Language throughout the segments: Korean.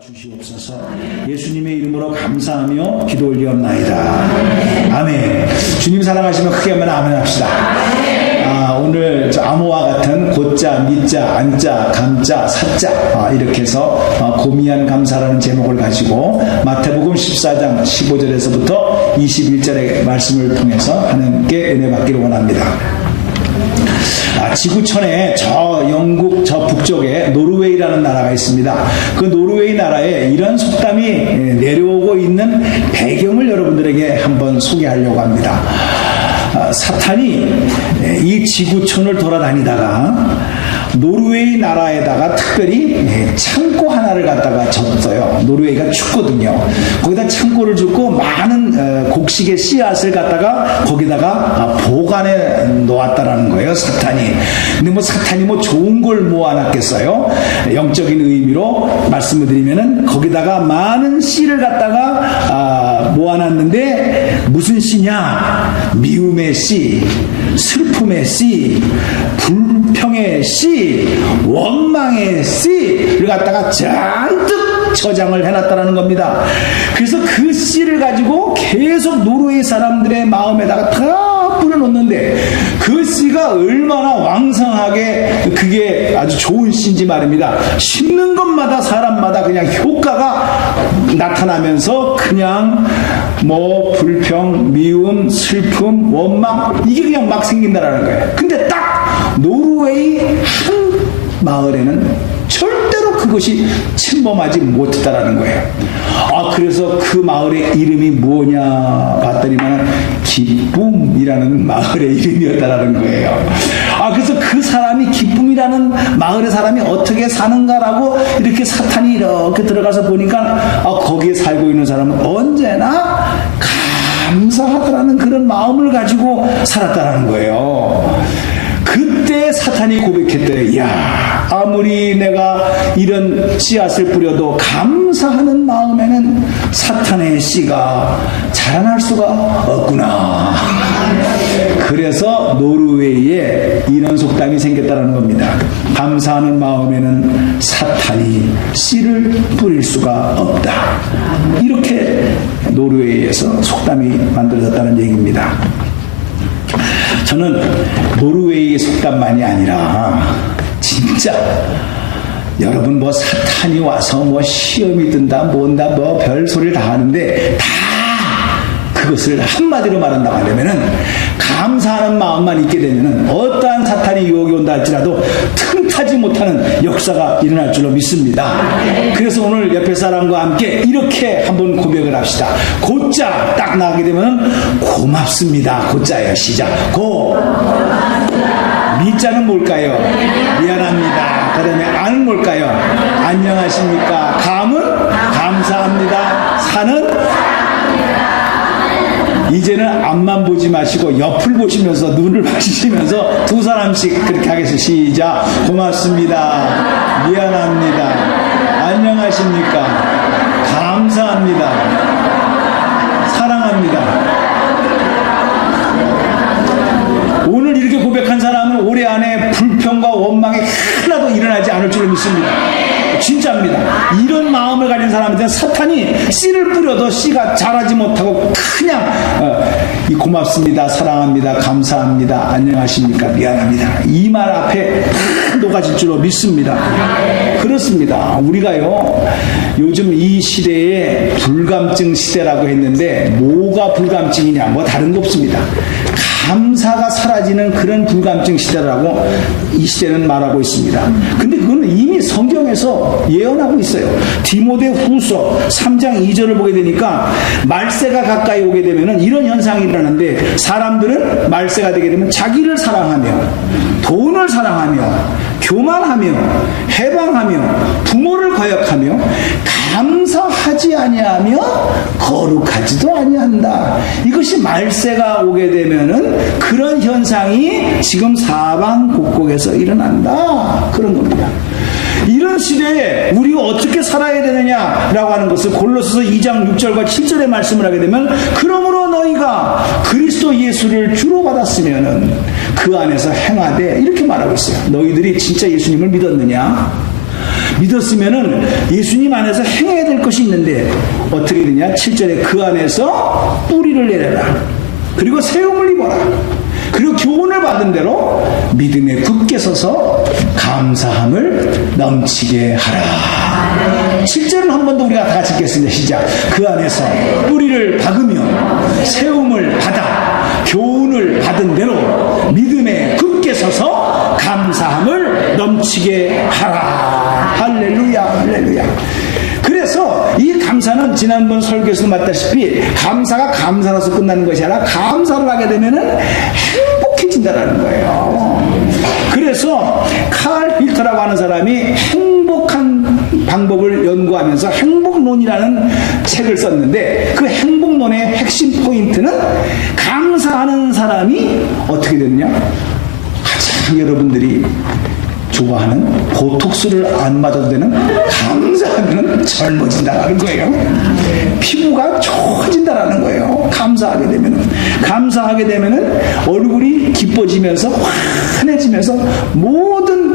주시옵소서. 예수님의 이름으로 감사하며 기도 올리옵나이다. 아멘. 주님 사랑하시면 크게 한번 아멘 합시다. 오늘 암호와 같은 고자, 미자, 안자, 감자, 사자 이렇게 해서 고미한 감사라는 제목을 가지고 마태복음 14장 15절에서부터 21절의 말씀을 통해서 하나님께 은혜 받기를 원합니다. 지구촌에 저 영국 저 북쪽에 노르웨이라는 나라가 있습니다. 그 노르웨이 나라에 이런 속담이 내려오고 있는 배경을 여러분들에게 한번 소개하려고 합니다. 사탄이 이 지구촌을 돌아다니다가 노르웨이 나라에다가 특별히 창고 하나를 갖다가 졌어요. 노르웨이가 춥거든요. 거기다 창고를 짓고 많은 곡식의 씨앗을 갖다가 거기다가 보관해 놓았다라는 거예요, 사탄이. 근데 사탄이 좋은 걸 모아놨겠어요? 영적인 의미로 말씀을 드리면은 거기다가 많은 씨를 갖다가 모아놨는데 무슨 씨냐? 미움의 씨, 슬픔의 씨, 불평의 씨, 원망의 씨를 갖다가 잔뜩 저장을 해놨다는 겁니다. 그래서 그 씨를 가지고 계속 노르웨이 사람들의 마음에다가 다 뿌려놓는데 그 씨가 얼마나 왕성하게 그게 아주 좋은 씨인지 말입니다. 심는 것마다 사람마다 그냥 효과가 나타나면서 그냥 불평, 미움, 슬픔, 원망 이게 그냥 막 생긴다라는 거예요. 근데 딱 노르웨이 한 마을에는 절대로 그것이 침범하지 못했다라는 거예요. 그래서 그 마을의 이름이 뭐냐 봤더니만 기쁨이라는 마을의 이름이었다라는 거예요. 그래서 그 사람이 기쁨이라는 마을의 사람이 어떻게 사는가라고 이렇게 사탄이 이렇게 들어가서 보니까 거기에 살고 있는 사람은 언제나 감사하다라는 그런 마음을 가지고 살았다라는 거예요. 그때 사탄이 고백했대. 야, 아무리 내가 이런 씨앗을 뿌려도 감사하는 마음에는 사탄의 씨가 자라날 수가 없구나. 그래서 노르웨이에 이런 속담이 생겼다는 겁니다. 감사하는 마음에는 사탄이 씨를 뿌릴 수가 없다. 이렇게 노르웨이에서 속담이 만들어졌다는 얘기입니다. 저는 노르웨이의 속담만이 아니라 진짜 여러분 사탄이 와서 시험이 든다 뭔다 별소리를 다 하는데 다 그것을 한마디로 말한다고 하려면은 감사하는 마음만 있게 되면은 어떠한 사탄이 유혹이 온다 할지라도 틈타지 못하는 역사가 일어날 줄로 믿습니다. 그래서 오늘 옆에 사람과 함께 이렇게 한번 고백을 합시다. 고자 딱 나가게 되면 고맙습니다. 고자예요. 시작. 미자는 뭘까요? 미안합니다. 그 다음에 안은 뭘까요? 안녕하십니까. 감은 감사합니다. 사는 이제는 앞만 보지 마시고 옆을 보시면서 눈을 마주치면서 두 사람씩 그렇게 하겠습니다. 시작. 고맙습니다. 미안합니다. 안녕하십니까. 감사합니다. 사랑합니다. 오늘 이렇게 고백한 사람은 올해 안에 불평과 원망이 하나도 일어나지 않을 줄로 믿습니다. 진짜입니다. 이런 마음을 가진 사람한테는 사탄이 씨를 뿌려도 씨가 자라지 못하고 그냥 고맙습니다. 사랑합니다. 감사합니다. 안녕하십니까. 미안합니다. 이 말 앞에 녹아질 줄로 믿습니다. 그렇습니다. 우리가요 요즘 이 시대에 불감증 시대라고 했는데 뭐가 불감증이냐 다른 거 없습니다. 감사가 사라지는 그런 불감증 시대라고 이 시대는 말하고 있습니다. 근데 그건 이미 성경에서 예언하고 있어요. 디모데 후서 3장 2절을 보게 되니까 말세가 가까이 오게 되면 이런 현상이 일어나는데 사람들은 말세가 되게 되면 자기를 사랑하며 돈을 사랑하며 교만하며 해방하며 부모를 거역하며 감사하지 아니하며 거룩하지도 아니한다. 이것이 말세가 오게 되면은 그런 현상이 지금 사방 곳곳에서 일어난다. 그런 겁니다. 이런 시대에 우리가 어떻게 살아야 되느냐라고 하는 것을 골로새서 2장 6절과 7절의 말씀을 하게 되면 그러므로 너희가 그리스도 예수를 주로 받았으면은 그 안에서 행하되 이렇게 말하고 있어요. 너희들이 진짜 예수님을 믿었느냐? 믿었으면은 예수님 안에서 행해야 될 것이 있는데 어떻게 되냐? 7절에 그 안에서 뿌리를 내려라. 그리고 세움을 입어라. 그리고 교훈을 받은 대로 믿음에 굳게 서서 감사함을 넘치게 하라. 7절은 한 번 더 우리가 다 같이 읽겠습니다. 시작. 그 안에서 뿌리를 박으며 세움을 받아 교훈을 받은 대로 믿음에 굳게 서서 감사함을 넘치게 하라. 할렐루야, 할렐루야. 그래서 이 감사는 지난번 설교에서 봤다시피 감사가 감사로서 끝나는 것이 아니라 감사를 하게 되면은 행복해진다는 거예요. 그래서 칼 필터라고 하는 사람이 행복한 방법을 연구하면서 행복론이라는 책을 썼는데 그 행복론의 핵심 포인트는 감사하는 사람이 어떻게 되느냐? 가장 여러분들이 좋아하는 보톡스를 안 맞아도 되는 감사하면 젊어진다는 거예요. 피부가 좋아진다는 거예요. 감사하게 되면은 얼굴이 기뻐지면서 환해지면서 모든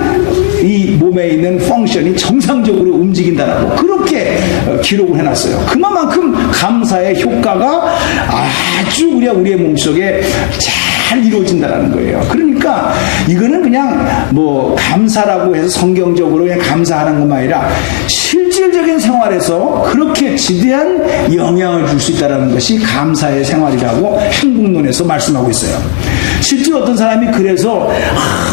이 몸에 있는 펑션이 정상적으로 움직인다라고 그렇게 기록을 해놨어요. 그만큼 감사의 효과가 아주 우리의 몸속에 잘 이루어진다는 거예요. 그러니까 이거는 그냥 뭐 감사라고 해서 성경적으로 그냥 감사하는 것만 아니라 실질적인 생활에서 그렇게 지대한 영향을 줄 수 있다는 것이 감사의 생활이라고 행복론에서 말씀하고 있어요. 실제로 어떤 사람이 그래서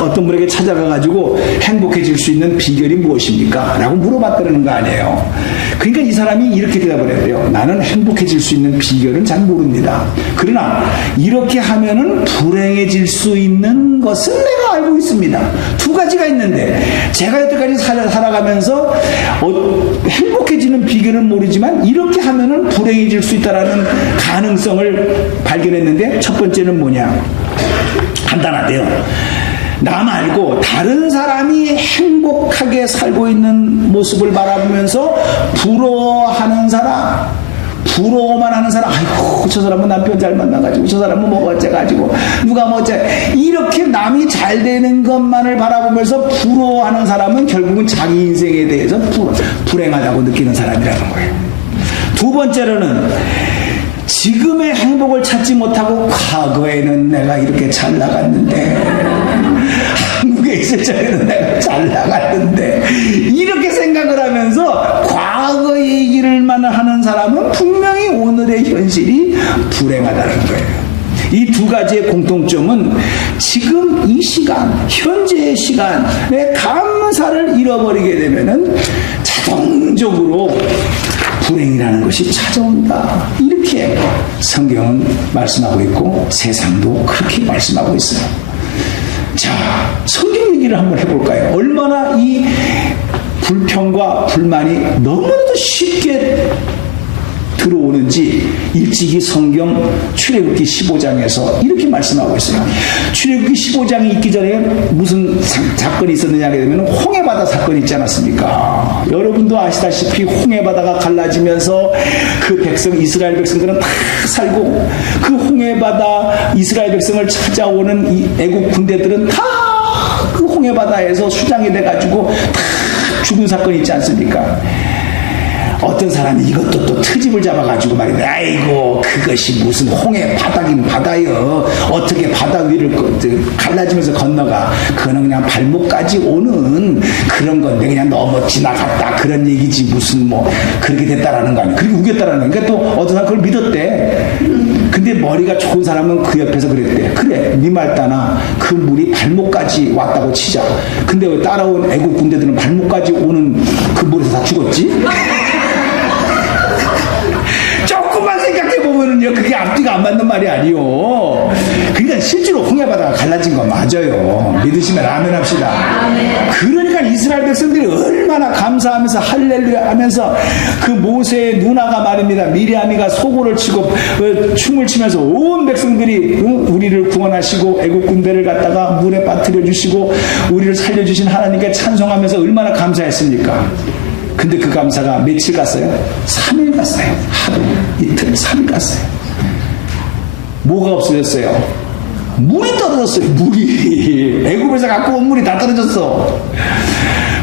어떤 분에게 찾아가가지고 행복해질 수 있는 비결이 무엇입니까? 라고 물어봤다는 거 아니에요. 그러니까 이 사람이 이렇게 대답을 했대요. 나는 행복해질 수 있는 비결은 잘 모릅니다. 그러나 이렇게 하면은 불행해질 수 있는 것은 내가 알고 있습니다. 두 가지가 있는데 제가 여태까지 살아가면서 행복해지는 비결은 모르지만 이렇게 하면은 불행해질 수 있다라는 가능성을 발견했는데 첫 번째는 뭐냐? 간단하대요. 나 말고 다른 사람이 행복하게 살고 있는 모습을 바라보면서 부러워하는 사람, 부러워만 하는 사람, 아이고 저 사람은 남편 잘 만나가지고 저 사람은 뭐 어째가지고 누가 뭐 어째 이렇게 남이 잘 되는 것만을 바라보면서 부러워하는 사람은 결국은 자기 인생에 대해서 불행하다고 느끼는 사람이라는 거예요. 두 번째로는 지금의 행복을 찾지 못하고 과거에는 내가 이렇게 잘 나갔는데 한국에 있을 적에는 내가 잘 나갔는데 이렇게 생각을 하면서 과거 얘기를만 하는 사람은 분명히 오늘의 현실이 불행하다는 거예요. 이 두 가지의 공통점은 지금 이 시간, 현재의 시간에 감사를 잃어버리게 되면은 자동적으로 불행이라는 것이 찾아온다. 이렇게 성경은 말씀하고 있고 세상도 그렇게 말씀하고 있어요. 자, 성경 얘기를 한번 해볼까요? 얼마나 이 불평과 불만이 너무나도 쉽게 들어오는지 일찍이 성경 출애굽기 15장에서 이렇게 말씀하고 있어요. 출애굽기 15장이 있기 전에 무슨 사건이 있었느냐 하게 되면 홍해바다 사건이 있지 않았습니까? 여러분도 아시다시피 홍해바다가 갈라지면서 그 백성 이스라엘 백성들은 다 살고 그 홍해바다 이스라엘 백성을 찾아오는 이 애국 군대들은 다 그 홍해바다에서 수장이 돼가지고 다 죽은 사건이 있지 않습니까? 어떤 사람이 이것도 또 트집을 잡아가지고 말이야. 아이고 그것이 무슨 홍해 바다긴 바다여. 어떻게 바다 위를 갈라지면서 건너가. 그거는 그냥 발목까지 오는 그런 건데 그냥 넘어 지나갔다. 그런 얘기지 무슨 뭐 그렇게 됐다라는 거 아니야. 그렇게 우겼다라는 거야. 그러니까 또 어떤 사람 그걸 믿었대. 근데 머리가 좋은 사람은 그 옆에서 그랬대. 그래 네 말 따나 그 물이 발목까지 왔다고 치자. 근데 왜 따라온 애국 군대들은 발목까지 오는 그 물에서 다 죽었지? 조금만 생각해보면은요, 그게 앞뒤가 안 맞는 말이 아니요. 그러니까 실제로 홍해바다가 갈라진 건 맞아요. 믿으시면 아멘 합시다. 그러니까 이스라엘 백성들이 얼마나 감사하면서 할렐루야 하면서 그 모세의 누나가 말입니다. 미리암이가 소고를 치고 춤을 추면서 온 백성들이 우리를 구원하시고 애국 군대를 갖다가 물에 빠뜨려 주시고 우리를 살려주신 하나님께 찬송하면서 얼마나 감사했습니까? 근데 그 감사가 며칠 갔어요? 3일 갔어요. 하루, 이틀, 3일 갔어요. 뭐가 없어졌어요? 물이 떨어졌어요. 물이. 애굽에서 갖고 온 물이 다 떨어졌어.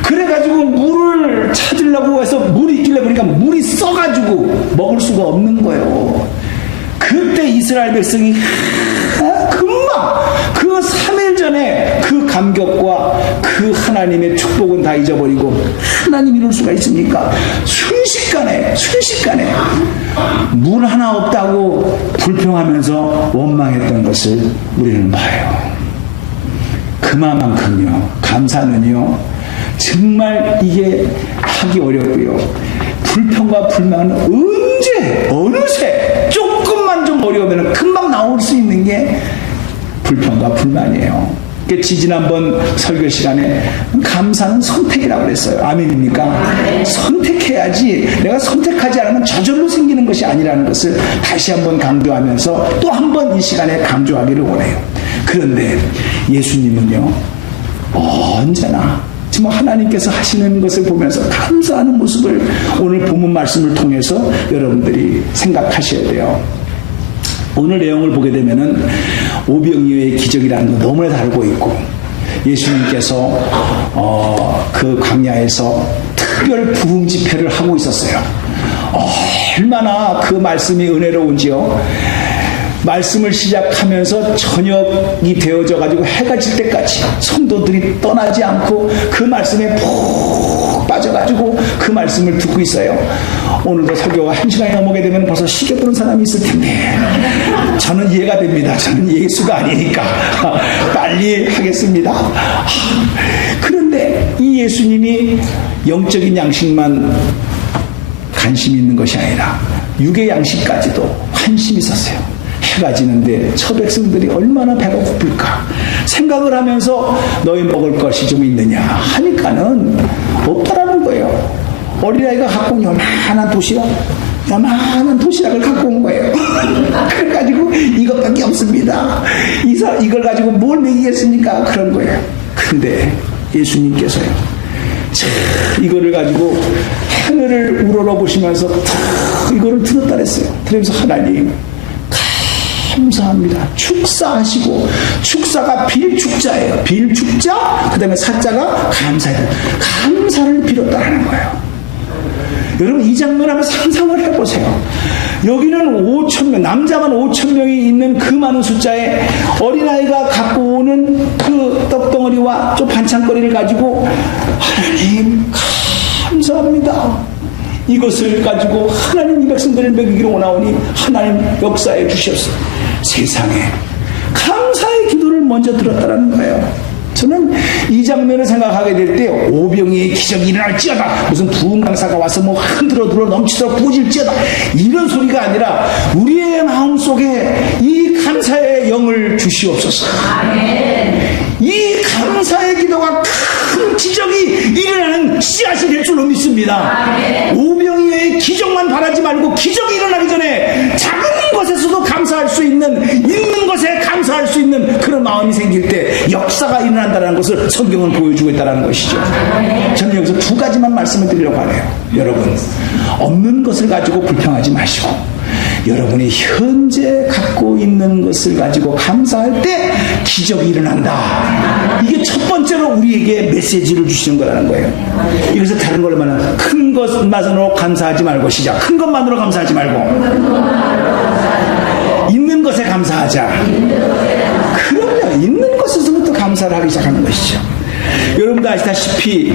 그래가지고 물을 찾으려고 해서 물이 있길래 보니까 물이 써가지고 먹을 수가 없는 거예요. 그때 이스라엘 백성이 금방 그 3일 전에 그 감격과 그 하나님의 축복은 다 잊어버리고, 하나님 이럴 수가 있습니까? 순식간에 물 하나 없다고 불평하면서 원망했던 것을 우리는 봐요. 그만큼요, 감사는요, 정말 이게 하기 어렵고요. 불평과 불만은 언제 어느새 조금만 좀 어려우면 금방 나올 수 있는 게 불평과 불만이에요. 지지난번 설교 시간에 감사는 선택이라고 그랬어요. 아멘입니까? 선택해야지, 내가 선택하지 않으면 저절로 생기는 것이 아니라는 것을 다시 한번 강조하면서 또 한 번 이 시간에 강조하기를 원해요. 그런데 예수님은요, 언제나 정말 하나님께서 하시는 것을 보면서 감사하는 모습을 오늘 본문 말씀을 통해서 여러분들이 생각하셔야 돼요. 오늘 내용을 보게 되면은 오병이어의 기적이라는 거 너무나 잘 알고 있고, 예수님께서 그 광야에서 특별 부흥 집회를 하고 있었어요. 얼마나 그 말씀이 은혜로운지요. 말씀을 시작하면서 저녁이 되어져 가지고 해가 질 때까지 성도들이 떠나지 않고 그 말씀에 푹 빠져가지고 그 말씀을 듣고 있어요. 오늘도 설교가 1시간이 넘게 되면 벌써 시계 보는 사람이 있을 텐데, 저는 이해가 됩니다. 저는 예수가 아니니까 빨리 하겠습니다. 그런데 이 예수님이 영적인 양식만 관심이 있는 것이 아니라 육의 양식까지도 관심이 있었어요. 해가 지는데 저 백성들이 얼마나 배가 고플까 생각을 하면서 너희 먹을 것이 좀 있느냐 하니까는 없다라는 거예요. 어린아이가 갖고 온 요만한 도시락을 갖고 온 거예요. 그래가지고 이것밖에 없습니다. 이걸 가지고 뭘 먹이겠습니까? 그런 거예요. 근데 예수님께서요, 이거를 가지고 하늘을 우러러보시면서 이거를 들었다 그랬어요. 그러면서 하나님 감사합니다. 축사하시고, 축사가 빌축자예요. 빌축자, 그 다음에 사자가 감사예요. 감사를 빌었다는 거예요. 여러분 이 장면 한번 상상을 해보세요. 여기는 5,000명, 남자만 5,000명이 있는 그 많은 숫자에 어린아이가 갖고 오는 그 떡덩어리와 좀 반찬거리를 가지고 하나님 감사합니다. 이것을 가지고 하나님 이 백성들을 먹이기로 원하오니 하나님 역사해 주시옵소서. 세상에 감사의 기도를 먼저 들었다라는 거예요. 저는 이 장면을 생각하게 될 때 오병이의 기적이 일어날지어다, 무슨 부흥 강사가 와서 뭐 흔들어 넘치도록 부어질지어다, 이런 소리가 아니라 우리의 마음속에 이 감사의 영을 주시옵소서. 이 감사의 기도가 큰 기적이 일어나는 씨앗이 될 줄로 믿습니다. 오병이어의 기적만 바라지 말고 기적이 일어나기 전에 작은 것에서도 감사할 수 있는 것에 감사할 수 있는 그런 마음이 생길 때 역사가 일어난다는 것을 성경은 보여주고 있다는 것이죠. 저는 여기서 두 가지만 말씀을 드리려고 하네요. 여러분, 없는 것을 가지고 불평하지 마시고 여러분이 현재 갖고 있는 것을 가지고 감사할 때 기적이 일어난다. 이게 첫 번째로 우리에게 메시지를 주시는 거라는 거예요. 이것을 다른 걸로 말하면 큰 것만으로 감사하지 말고, 시작. 큰 것만으로 감사하지 말고 있는 것에 감사하자. 그럼요. 있는 것에서부터 감사를 하기 시작하는 것이죠. 여러분도 아시다시피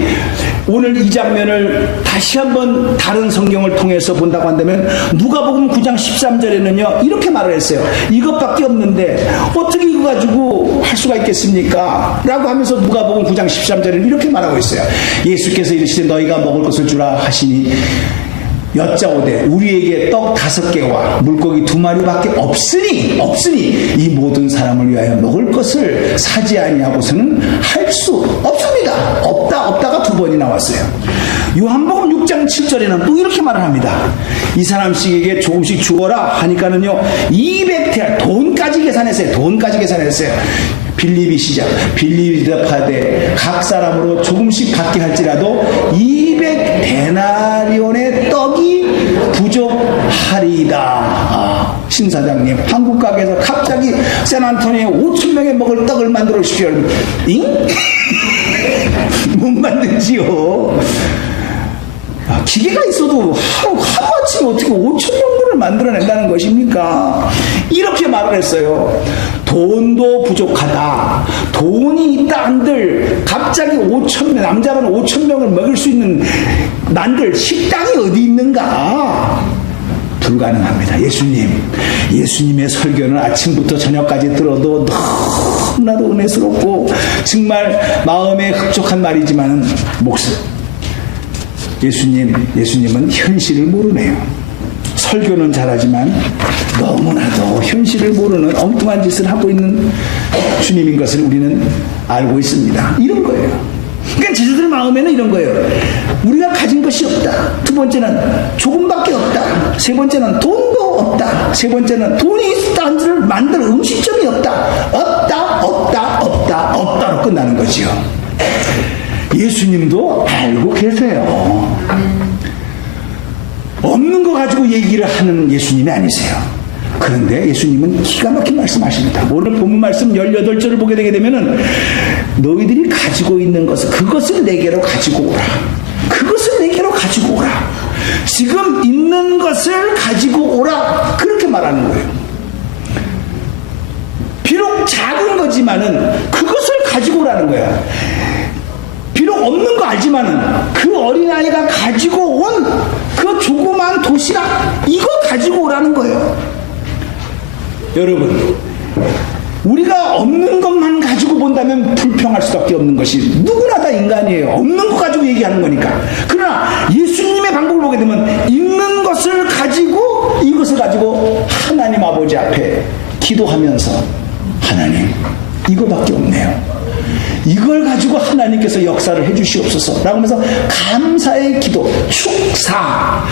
오늘 이 장면을 다시 한번 다른 성경을 통해서 본다고 한다면 누가복음 9장 13절에는요 이렇게 말을 했어요. 이것밖에 없는데 어떻게 이거 가지고 할 수가 있겠습니까? 라고 하면서 누가복음 9장 13절에는 이렇게 말하고 있어요. 예수께서 이르시되 너희가 먹을 것을 주라 하시니 여짜오되 우리에게 떡 5개와 물고기 2마리밖에 없으니 이 모든 사람을 위하여 먹을 것을 사지 아니하고서는 할 수 없습니다. 없다가 2번이 나왔어요. 요한복음 6장 7절에는 또 이렇게 말을 합니다. 이 사람씩에게 조금씩 주어라 하니까는요 200대알 돈까지 계산했어요. 빌립이 시작. 빌립이 대답하되 각 사람으로 조금씩 받게 할지라도 200데나리온의 떡이 부족하리이다. 신사장님, 한국 가게에서 갑자기 샌안토니에 5,000명에 먹을 떡을 만들어 주십시오. 잉? 못 만들지요. 기계가 있어도 하루아침에 어떻게 5,000명분을 만들어낸다는 것입니까? 이렇게 말을 했어요. 돈도 부족하다. 돈이 있다 한들 갑자기 5,000명, 남자는 5,000명을 먹일 수 있는 난들 식당이 어디 있는가? 불가능합니다. 예수님의 설교는 아침부터 저녁까지 들어도 너무나도 은혜스럽고 정말 마음에 흡족한 말이지만 예수님은 현실을 모르네요. 설교는 잘하지만 너무나도 현실을 모르는 엉뚱한 짓을 하고 있는 주님인 것을 우리는 알고 있습니다. 이런 거예요. 그러니까 제자들 마음에는 이런 거예요. 우리가 가진 것이 없다. 두 번째는 조금밖에 없다. 세 번째는 돈도 없다. 세 번째는 돈이 있다는 만들 음식점이 없다. 없다로 끝나는 거지요. 예수님도 알고 계세요. 없는 거 가지고 얘기를 하는 예수님이 아니세요. 그런데 예수님은 기가 막힌 말씀하십니다. 오늘 본문 말씀 18절을 보게 되게 되면은 너희들이 가지고 있는 것을 그것을 내게로 가지고 오라. 그것을 내게로 가지고 오라. 지금 있는 것을 가지고 오라. 그렇게 말하는 거예요. 비록 작은 거지만은 그것을 가지고 오라는 거야. 비록 없는 거 알지만은 그 어린아이가 가지고 온 그 조그만 도시락 이거 가지고 오라는 거예요. 여러분, 우리가 없는 것만 가지고 본다면 불평할 수밖에 없는 것이 누구나 다 인간이에요. 없는 것 가지고 얘기하는 거니까. 그러나 예수님의 방법을 보게 되면 있는 것을 가지고 이것을 가지고 하나님 아버지 앞에 기도하면서 하나님 이거밖에 없네요. 이걸 가지고 하나님께서 역사를 해주시옵소서 라고 하면서 감사의 기도, 축사,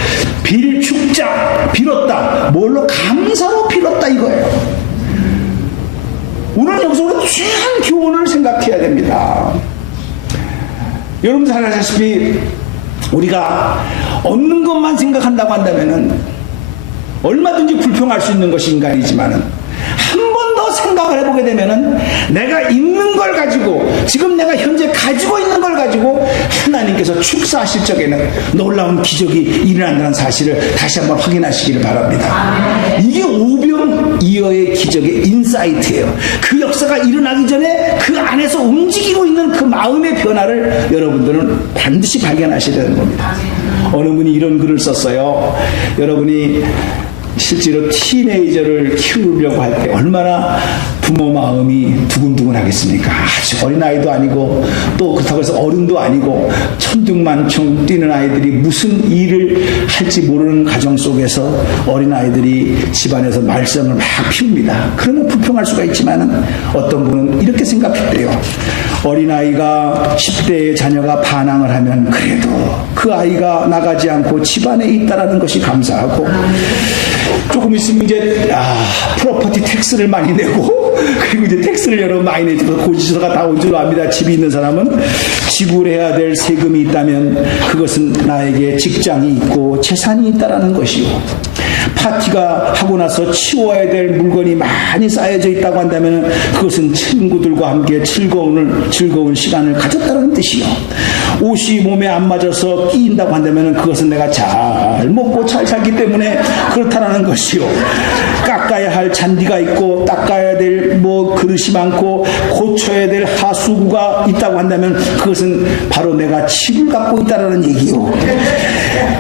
빌축자, 빌었다. 뭘로? 감사로 빌었다 이거예요. 오늘 여기서 우리는 중요한 교훈을 생각해야 됩니다. 여러분들 잘 아시다시피 우리가 없는 것만 생각한다고 한다면은 얼마든지 불평할 수 있는 것이 인간이지만은 한 번 더 생각을 해보게 되면은 내가 있는 걸 가지고 지금 내가 현재 가지고 있는 걸 가지고 하나님께서 축사하실 적에는 놀라운 기적이 일어난다는 사실을 다시 한번 확인하시기를 바랍니다. 이게 오병이어의 기적의 인사이트예요. 그 역사가 일어나기 전에 그 안에서 움직이고 있는 그 마음의 변화를 여러분들은 반드시 발견하셔야 되는 겁니다. 어느 분이 이런 글을 썼어요. 여러분이 실제로 티네이저를 키우려고 할 때 얼마나 부모 마음이 두근두근 하겠습니까? 아주 어린아이도 아니고 또 그렇다고 해서 어른도 아니고 천둥만총 뛰는 아이들이 무슨 일을 할지 모르는 가정 속에서 어린아이들이 집안에서 말썽을 막 피웁니다. 그러면 불평할 수가 있지만 어떤 분은 이렇게 생각했대요. 어린아이가 10대의 자녀가 반항을 하면 그래도 그 아이가 나가지 않고 집안에 있다라는 것이 감사하고 조금 있으면 이제 프로퍼티 텍스를 많이 내고 그리고 이제 텍스를 여러 많이 내서 고지서가 다 온 줄 압니다. 집이 있는 사람은 지불해야 될 세금이 있다면 그것은 나에게 직장이 있고 재산이 있다라는 것이요. 파티가 하고 나서 치워야 될 물건이 많이 쌓여져 있다고 한다면 그것은 친구들과 함께 즐거운 시간을 가졌다는 뜻이요. 옷이 몸에 안 맞아서 끼인다고 한다면 그것은 내가 잘 먹고 잘 살기 때문에 그렇다라는 것이요. 깎아야 할 잔디가 있고 닦아야 될 그릇이 많고 고쳐야 될 하수구가 있다고 한다면 그것은 바로 내가 집을 갖고 있다라는 얘기요.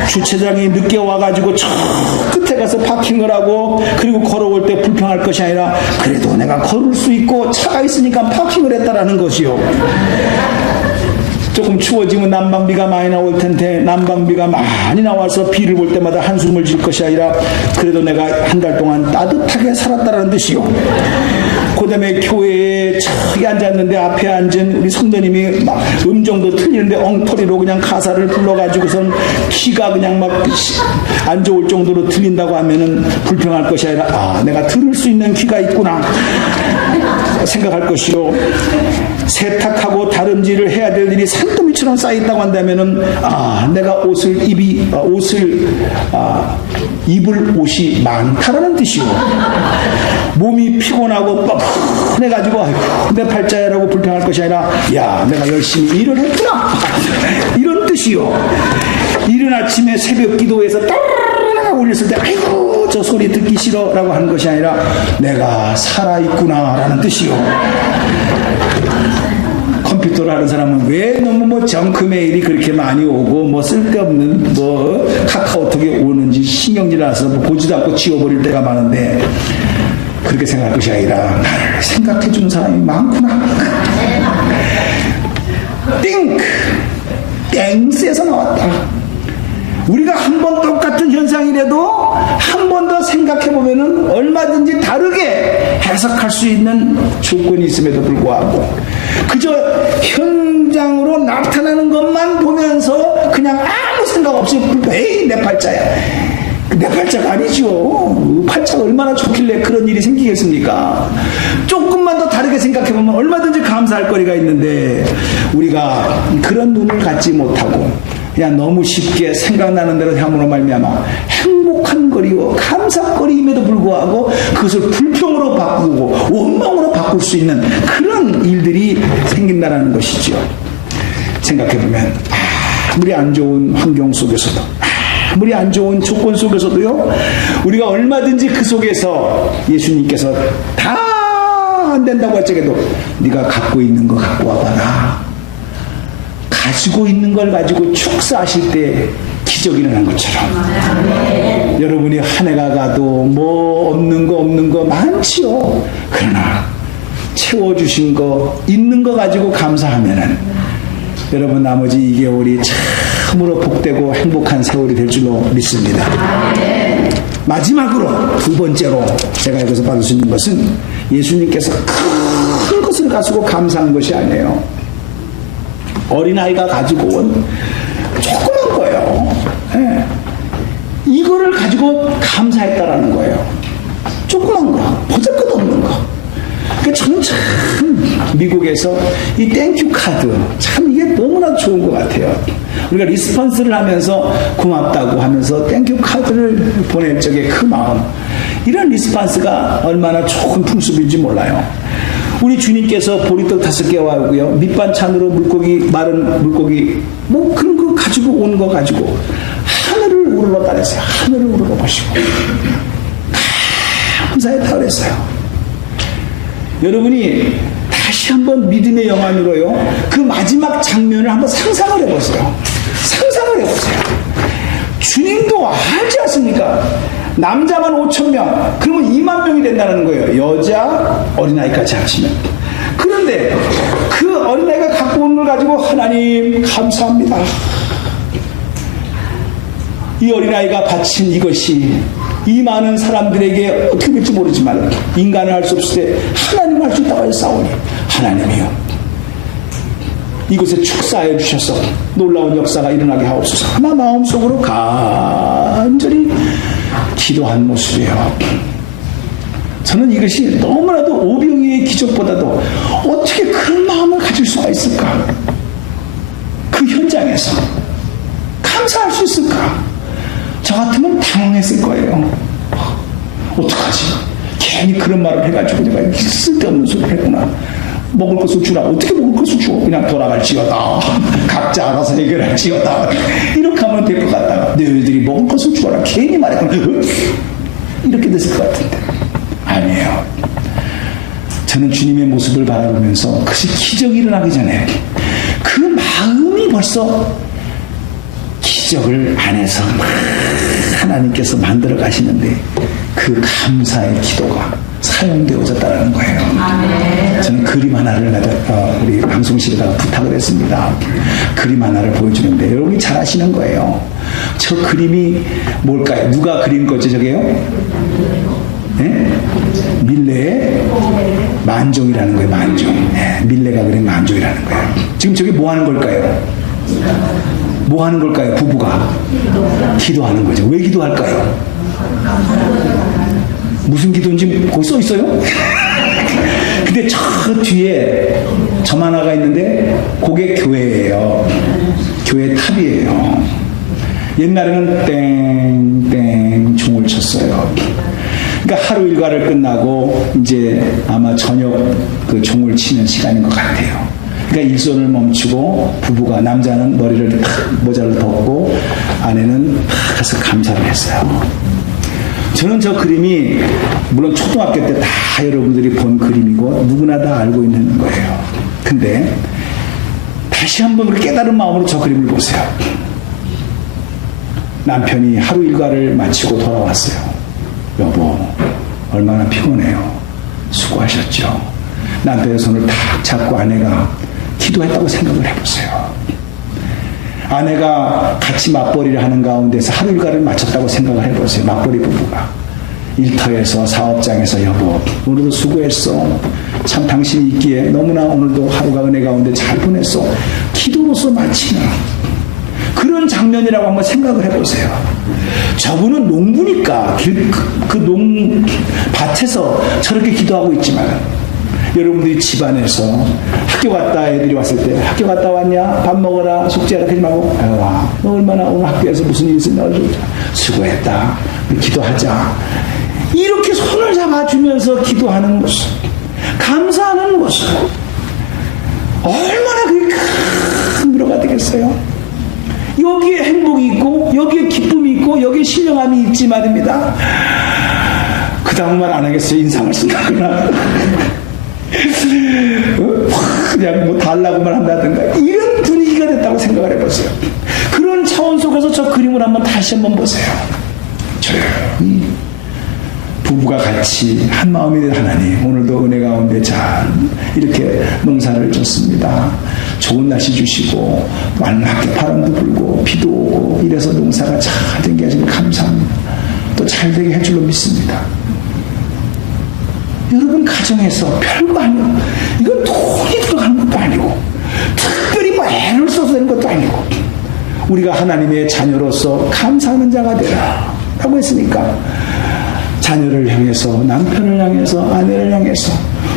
주차장에 늦게 와가지고 저 끝에 가서 파킹을 하고 그리고 걸어올 때 불평할 것이 아니라 그래도 내가 걸을 수 있고 차가 있으니까 파킹을 했다라는 것이요. 조금 추워지면 난방비가 많이 나올 텐데 난방비가 많이 나와서 비를 볼 때마다 한숨을 질 것이 아니라 그래도 내가 한 달 동안 따뜻하게 살았다라는 뜻이요. 그 다음에 교회에 저기 앉았는데 앞에 앉은 우리 성도님이 막 음정도 틀리는데 엉터리로 그냥 가사를 불러가지고선 키가 그냥 막 안 좋을 정도로 들린다고 하면은 불평할 것이 아니라 내가 들을 수 있는 귀가 있구나 생각할 것이요. 세탁하고 다름질을 해야 될 일이 산더미처럼 쌓여있다고 한다면은 내가 옷을 입을 옷이 많다라는 뜻이요. 몸이 피곤하고 뻐근해가지고 내 팔자야라고 불평할 것이 아니라 야 내가 열심히 일을 했구나 이런 뜻이 뜻이요. 이른 아침에 새벽 기도에서 따라라라 울렸을 때 아이고 저 소리 듣기 싫어라고 하는 것이 아니라 내가 살아있구나라는 뜻이요. 컴퓨터를 하는 사람은 왜 너무 뭐 정크 메일이 그렇게 많이 오고 뭐 쓸데없는 뭐 카카오톡이 오는지 신경질 나서 뭐 보지도 않고 지워버릴 때가 많은데 그렇게 생각할 것이 아니라 나를 생각해주는 사람이 많구나. 띵크 땡스에서 나왔다. 우리가 한 번 똑같은 현상이라도 한 번 더 생각해보면 얼마든지 다르게 해석할 수 있는 조건이 있음에도 불구하고 그저 현장으로 나타나는 것만 보면서 그냥 아무 생각 없이 에이 내 팔자야. 내 팔자가 아니죠. 팔자가 얼마나 좋길래 그런 일이 생기겠습니까? 조금만 더 다르게 생각해보면 얼마든지 감사할 거리가 있는데 우리가 그런 눈을 갖지 못하고 그냥 너무 쉽게 생각나는 대로 향으로 말미암아 행복한 거리요 감사거리임에도 불구하고 그것을 불평으로 바꾸고 원망으로 바꿀 수 있는 그런 일들이 생긴다는 것이죠. 생각해보면 아무리 안 좋은 환경 속에서도 아무리 안 좋은 조건 속에서도요 우리가 얼마든지 그 속에서 예수님께서 다 안 된다고 할지라도 네가 갖고 있는 거 갖고 와봐라. 가지고 있는 걸 가지고 축사하실 때 기적이 일어난 것처럼 여러분이 한 해가 가도 뭐 없는 거 많지요. 그러나 채워주신 거 있는 거 가지고 감사하면은 여러분 나머지 2개월이 참으로 복되고 행복한 세월이 될 줄로 믿습니다. 마지막으로 두 번째로 제가 여기서 받을 수 있는 것은 예수님께서 큰 것을 가지고 감사한 것이 아니에요. 어린아이가 가지고 온 조그만 거예요. 네. 이거를 가지고 감사했다라는 거예요. 조그만 거, 보잘것없는 거. 저는 참 미국에서 이 땡큐 카드 참 이게 너무나 좋은 것 같아요. 우리가 리스폰스를 하면서 고맙다고 하면서 땡큐 카드를 보낼 적에 그 마음, 이런 리스폰스가 얼마나 좋은 풍습인지 몰라요. 우리 주님께서 보리떡 5개와 하고요 밑반찬으로 물고기, 마른 물고기 뭐 그런 거 가지고 온 거 가지고 하늘을 우러러 따랐어요. 하늘을 우러러 보시고 감사했다고 그랬어요. 여러분이 다시 한번 믿음의 영안으로요 그 마지막 장면을 한번 상상을 해보세요. 상상을 해보세요. 주님도 알지 않습니까? 남자만 5,000명 그러면 2만 명이 된다는 거예요. 여자 어린아이까지 하시면. 그런데 그 어린아이가 갖고 온 걸 가지고 하나님 감사합니다. 이 어린아이가 바친 이것이 이 많은 사람들에게 어떻게 될지 모르지만 인간은 할 수 없을 때 하나님 할 수 있다고 했사오니 하나님이요 이곳에 축사해 주셔서 놀라운 역사가 일어나게 하옵소서. 하나 마음속으로 간절히 기도한 모습이에요. 저는 이것이 너무나도 오병이의 기적보다도 어떻게 그런 마음을 가질 수가 있을까? 그 현장에서 감사할 수 있을까? 저 같으면 당황했을 거예요. 어떡하지? 괜히 그런 말을 해가지고 내가 쓸데없는 소리를 했구나. 먹을 것을 주라. 어떻게 먹을 것을 줘? 그냥 돌아갈지어다. 각자 알아서 해결할지어다. 이렇게 하면 될 것 같다가 너희들이 먹을 것을 주라. 괜히 말했구나. 이렇게 됐을 것 같은데 아니에요. 저는 주님의 모습을 바라보면서 그것이 기적이 일어나기 전에 그 마음이 벌써 기적을 안에서 하나님께서 만들어 가시는데 그 감사의 기도가 사용되어졌다는 거예요. 저는 그림 하나를 우리 방송실에다가 부탁을 했습니다. 그림 하나를 보여주는데 여러분이 잘 아시는 거예요. 저 그림이 뭘까요? 누가 그린 거죠 저게요? 네? 밀레의 만종이라는 거예요. 만종. 네, 밀레가 그린 만종이라는 거예요. 지금 저게 뭐 하는 걸까요? 뭐 하는 걸까요? 부부가 기도하는 거죠. 왜 기도할까요? 무슨 기도인지 거기 써 있어요? 근데 저 뒤에 점 하나가 있는데 그게 교회예요. 교회 탑이에요. 옛날에는 땡땡 종을 쳤어요. 그러니까 하루 일과를 끝나고 이제 아마 저녁 그 종을 치는 시간인 것 같아요. 그러니까 일손을 멈추고 부부가 남자는 머리를 모자를 벗고 아내는 가서 감사를 했어요. 저는 저 그림이 물론 초등학교 때 다 여러분들이 본 그림이고 누구나 다 알고 있는 거예요. 근데 다시 한번 깨달은 마음으로 저 그림을 보세요. 남편이 하루 일과를 마치고 돌아왔어요. 여보, 얼마나 피곤해요. 수고하셨죠. 남편의 손을 탁 잡고 아내가 기도했다고 생각을 해보세요. 아내가 같이 맞벌이를 하는 가운데서 하루 일과를 마쳤다고 생각을 해보세요. 맞벌이 부부가 일터에서 사업장에서 여보 오늘도 수고했어. 참 당신이 있기에 너무나 오늘도 하루가 은혜 가운데 잘 보냈어. 기도로서 마치는 그런 장면이라고 한번 생각을 해보세요. 저분은 농부니까 그 농밭에서 저렇게 기도하고 있지만 여러분들이 집안에서 학교 갔다 애들이 왔을 때 학교 갔다 왔냐? 밥 먹어라. 숙제하라. 하지 말고 와, 너 얼마나 오늘 학교에서 무슨 일이 있었냐? 수고했다. 우리 기도하자. 이렇게 손을 잡아주면서 기도하는 모습, 감사하는 모습, 얼마나 그게 큰 위로가 되겠어요. 여기에 행복이 있고 여기에 기쁨이 있고 여기에 신령함이 있지 말입니다. 그 다음 말 안 하겠어요. 인상을 쓴다거나 그냥 뭐 달라고만 한다든가 이런 분위기가 됐다고 생각을 해보세요. 그런 차원 속에서 저 그림을 다시 한번 보세요. 조용히 부부가 같이 한 마음이 된 하나님, 오늘도 은혜 가운데 잘 이렇게 농사를 졌습니다. 좋은 날씨 주시고 많게 바람도 불고 비도 오고 이래서 농사가 잘 된 게 아주 감사합니다. 또 잘 되게 할 줄로 믿습니다. 여러분 가정에서 별거 아니고 이건 돈이 들어가는 것도 아니고 특별히 뭐 애를 써서 되는 것도 아니고 우리가 하나님의 자녀로서 감사하는 자가 되라 라고 했으니까 자녀를 향해서 남편을 향해서 아내를 향해서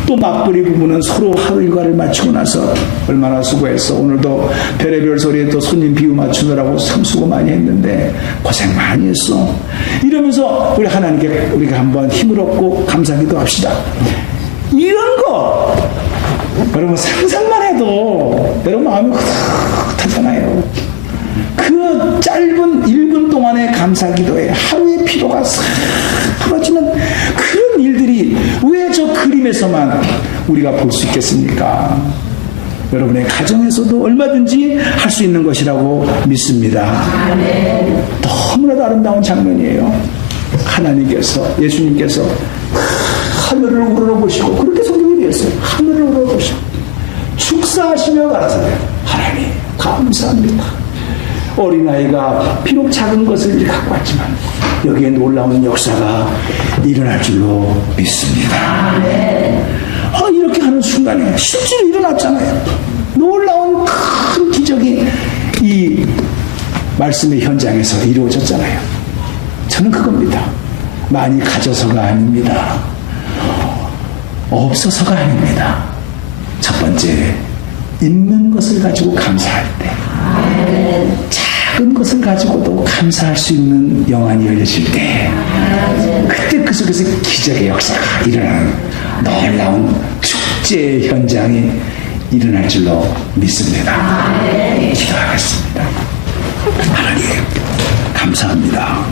또 맞벌이 부부는 서로 하루 일과를 마치고 나서 얼마나 수고했어. 오늘도 별의별 소리에 또 손님 비유 맞추느라고 참 수고 많이 했는데 고생 많이 했어. 이러면서 우리 하나님께 우리가 한번 힘을 얻고 감사기도 합시다. 이런 거 여러분 상상만 해도 여러분 마음이 흐뭇하잖아요. 그 짧은 1분 동안의 감사기도에 하루의 피로가 싹 풀어지는 그런 일들이 왜 저 그림에서만 우리가 볼 수 있겠습니까? 여러분의 가정에서도 얼마든지 할 수 있는 것이라고 믿습니다. 너무나도 아름다운 장면이에요. 하나님께서 예수님께서 하늘을 우러러보시고 그렇게 성경이 되었어요. 하늘을 우러러보시고 축사하시며 가라사대 하나님 감사합니다. 어린아이가 비록 작은 것을 갖고 왔지만 여기에 놀라운 역사가 일어날 줄로 믿습니다. 이렇게 하는 순간에 실제로 일어났잖아요. 놀라운 큰 기적이 이 말씀의 현장에서 이루어졌잖아요. 저는 그겁니다. 많이 가져서가 아닙니다. 없어서가 아닙니다. 첫 번째, 있는 것을 가지고 감사할 때 작은 것을 가지고도 감사할 수 있는 영안이 열려질 때 그때 그 속에서 기적의 역사가 일어나는 놀라운 축제 현장이 일어날 줄로 믿습니다. 기도하겠습니다. 하나님 감사합니다.